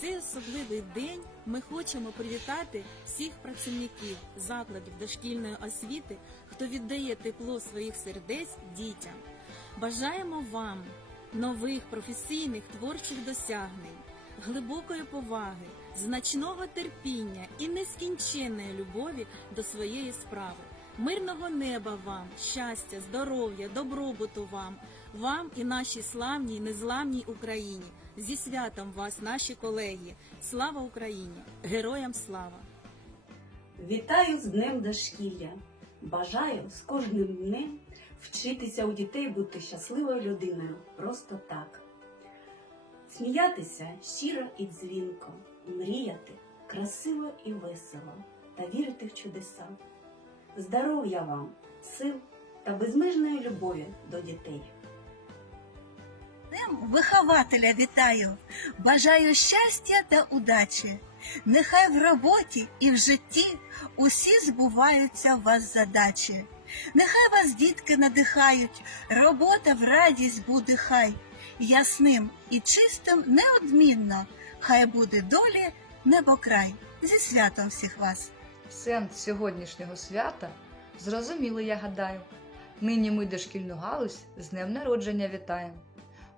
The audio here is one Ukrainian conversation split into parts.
цей особливий день ми хочемо привітати всіх працівників закладів дошкільної освіти, хто віддає тепло своїх сердець дітям. Бажаємо вам нових професійних творчих досягнень, глибокої поваги, значного терпіння і нескінченної любові до своєї справи. Мирного неба вам, щастя, здоров'я, добробуту вам, вам і нашій славній незламній Україні. Зі святом вас, наші колеги! Слава Україні! Героям слава! Вітаю з Днем дошкілля! Бажаю з кожним днем вчитися у дітей бути щасливою людиною просто так. Сміятися щиро і дзвінко, мріяти красиво і весело та вірити в чудеса. Здоров'я вам, сил та безмежної любові до дітей. Днем вихователя вітаю, бажаю щастя та удачі. Нехай в роботі і в житті усі збуваються у вас задачі. Нехай вас дітки надихають, робота в радість буде хай. Ясним і чистим неодмінно, хай буде долі небокрай. Зі святом всіх вас! Сенс сьогоднішнього свята зрозуміло, я гадаю. Нині ми дошкільну галузь з днем народження вітаємо.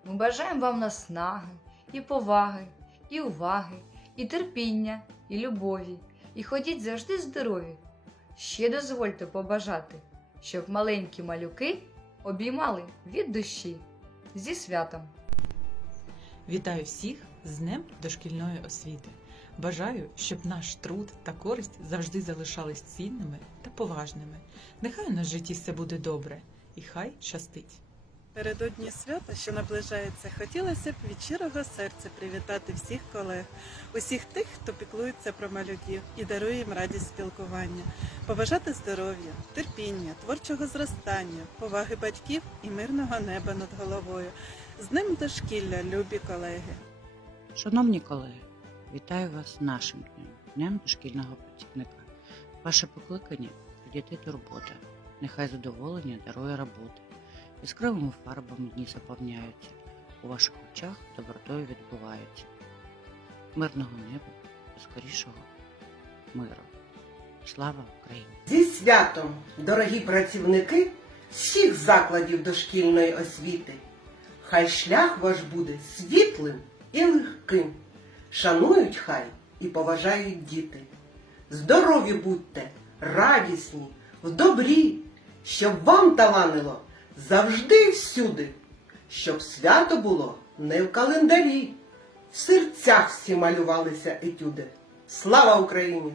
Ми бажаємо вам наснаги, і поваги, і уваги, і терпіння, і любові, і ходіть завжди здорові. Ще дозвольте побажати, щоб маленькі малюки обіймали від душі зі святом. Вітаю всіх з Днем дошкільної освіти. Бажаю, щоб наш труд та користь завжди залишались цінними та поважними. Нехай у нас в житті все буде добре і хай щастить. Передодні свята, що наближається, хотілося б від щирого серця привітати всіх колег, усіх тих, хто піклується про малюків і дарує їм радість спілкування, побажати здоров'я, терпіння, творчого зростання, поваги батьків і мирного неба над головою. З Днем дошкілля, любі колеги! Шановні колеги, вітаю вас нашим днем, днем дошкільного працівника. Ваше покликання дітей турбота. Нехай задоволення дарує робота. Яскравими фарбами дні заповняються. У ваших очах добротою відбуваються. Мирного неба скорішого миру. Слава Україні! Зі святом, дорогі працівники всіх закладів дошкільної освіти. Хай шлях ваш буде світлим і легким. Шанують хай і поважають діти. Здорові будьте, радісні, в добрі, щоб вам таланило завжди і всюди, щоб свято було не в календарі, в серцях всі малювалися етюди. Слава Україні!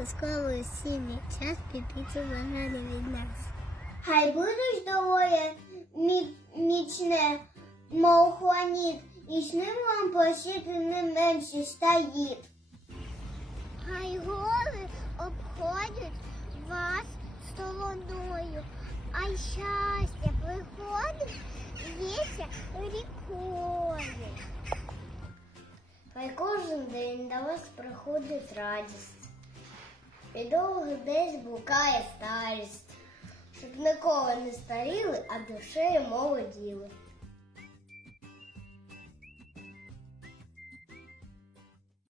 Це школу час піпіцу загалі від нас. Хай будуть здоров'я мі- міцне, мов хланіт, і з ним вам посіти не менше стаїть. Хай гори обходять вас стороною, а й щастя приходить віся рікою. Хай кожен день до вас приходить радість. І десь блукає старість, щоб ніколи не старіли, а душею молоділи.